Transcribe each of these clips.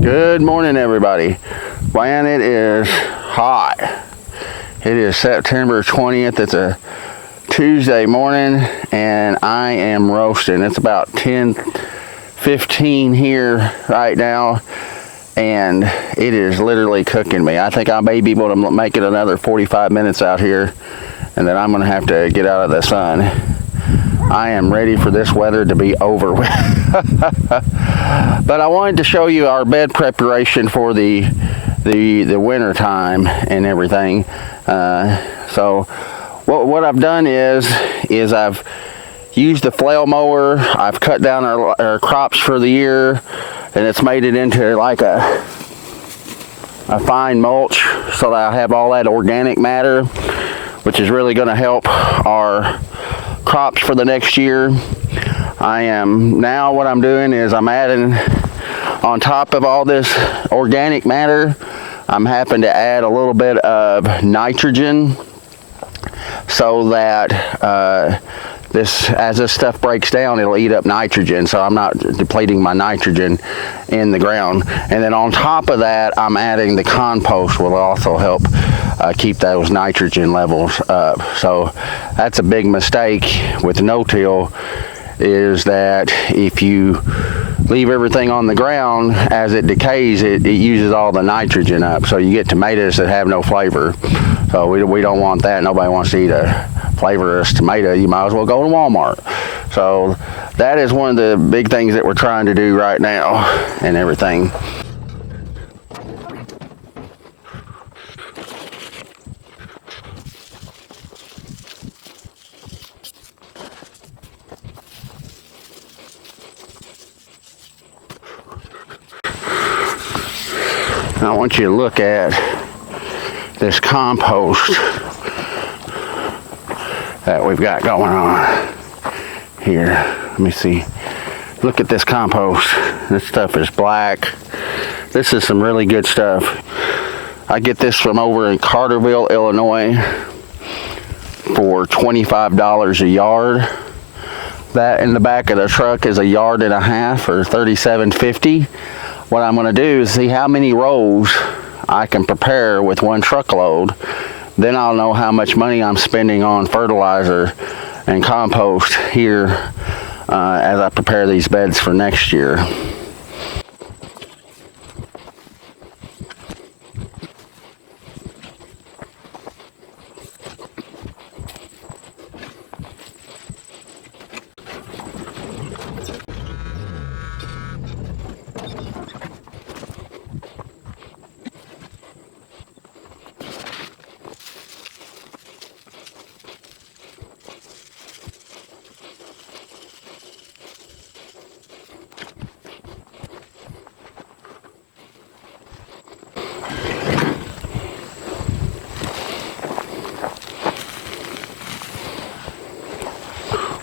Good morning, everybody. Man, it is hot. It is September 20th. It's a Tuesday morning, and I am roasting. It's about 10:15 here right now, and it is literally cooking me. I think I may be able to make it another 45 minutes out here, and then I'm going to have to get out of the sun. I am ready for this weather to be over with. But I wanted to show you our bed preparation for the winter time and everything. So what I've done is I've used the flail mower. I've cut down our crops for the year, and it's made it into like a fine mulch, so that I have all that organic matter, which is really going to help our crops for the next year. What I'm doing is I'm adding, on top of all this organic matter, I'm having to add a little bit of nitrogen, so that as this stuff breaks down, it'll eat up nitrogen, so I'm not depleting my nitrogen in the ground. And then on top of that, I'm adding the compost, will also help keep those nitrogen levels up. So that's a big mistake with no-till, is that if you leave everything on the ground, as it decays, it uses all the nitrogen up, so you get tomatoes that have no flavor. So we don't want that. Nobody wants to eat a flavorless tomato. You might as well go to Walmart. So that is one of the big things that we're trying to do right now and everything. I want you to look at this compost that we've got going on here. Let me see. Look at this compost. This stuff is black. This is some really good stuff. I get this from over in Carterville, Illinois for $25 a yard. That in the back of the truck is 1.5 yards for $37.50. What I'm going to do is see how many rows I can prepare with one truckload. Then I'll know how much money I'm spending on fertilizer and compost here as I prepare these beds for next year.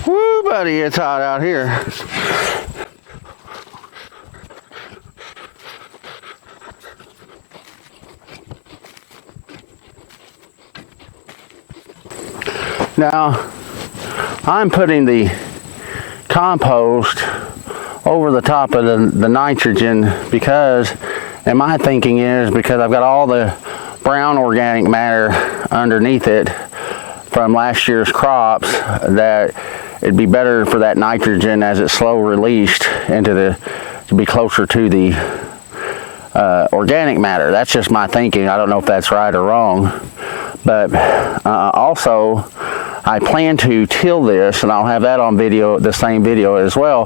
Woo, buddy, it's hot out here. Now, I'm putting the compost over the top of the nitrogen because, and my thinking is, because I've got all the brown organic matter underneath it from last year's crops, that it'd be better for that nitrogen as it's slow released to be closer to the organic matter. That's just my thinking. I don't know if that's right or wrong. But also, I plan to till this, and I'll have that on video, the same video as well,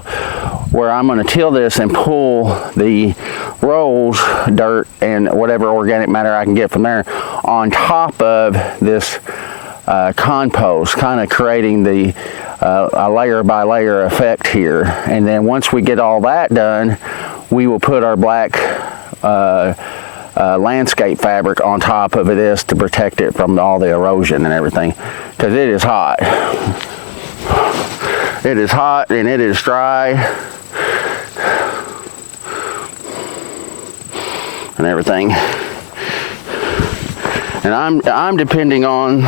where I'm going to till this and pull the rolls, dirt, and whatever organic matter I can get from there on top of this compost, kind of creating the a layer by layer effect here. And then once we get all that done, we will put our black landscape fabric on top of this to protect it from all the erosion and everything, because it is hot. It is hot and it is dry and everything. And I'm depending on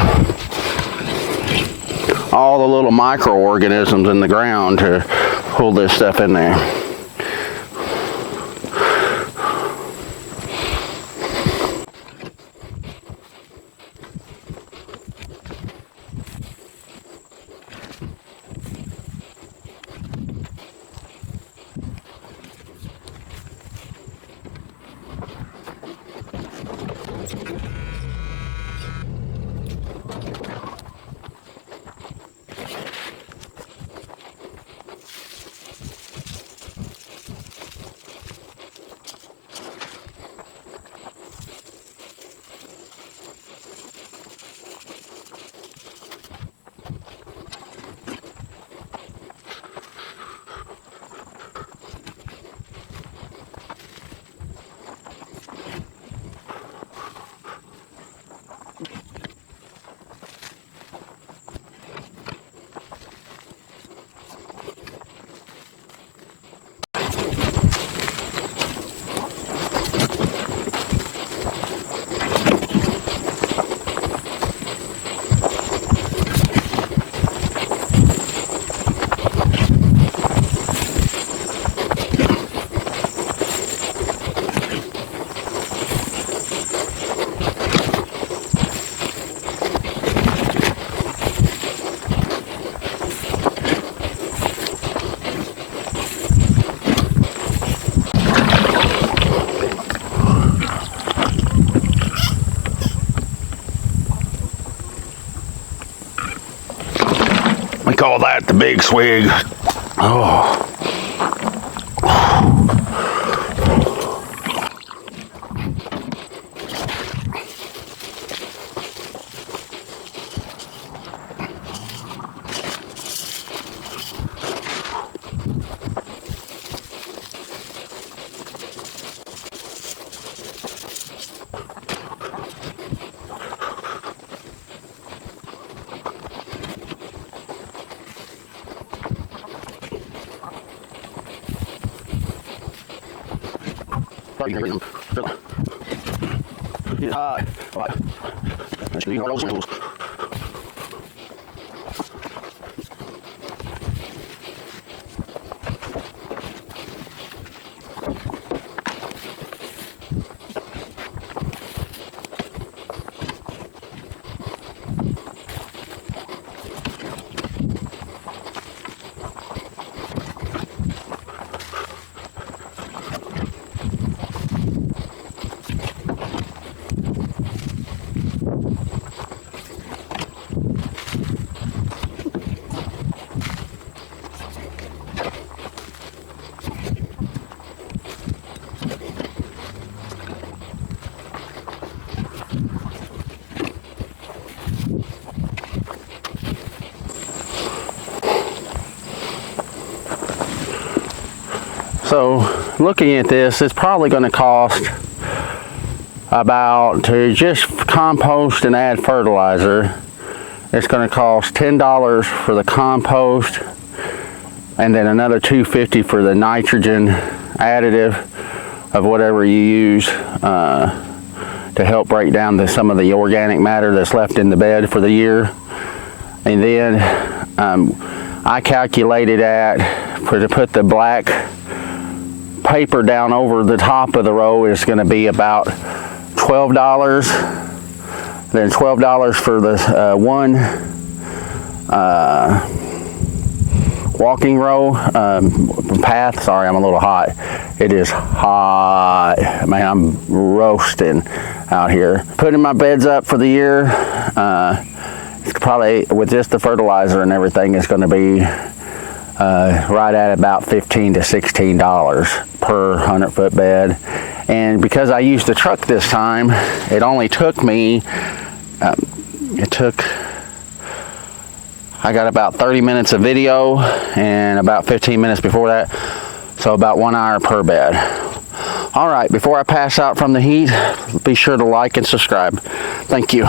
all the little microorganisms in the ground to pull this stuff in there. call that the big swig. Oh. So looking at this, it's probably going to cost about, to just compost and add fertilizer, it's going to cost $10 for the compost and then another $2.50 for the nitrogen additive of whatever you use to help break down some of the organic matter that's left in the bed for the year. And then I calculated to put the black paper down over the top of the row is going to be about $12. Then $12 for the one walking row path. Sorry, I'm a little hot. It is hot, man. I'm roasting out here. Putting my beds up for the year. It's probably, with just the fertilizer and everything, it's going to be right at about $15 to $16 per 100-foot bed. And because I used the truck this time, it only took me, I got about 30 minutes of video and about 15 minutes before that, so about 1 hour per bed. All right, before I pass out from the heat, be sure to like and subscribe. Thank you.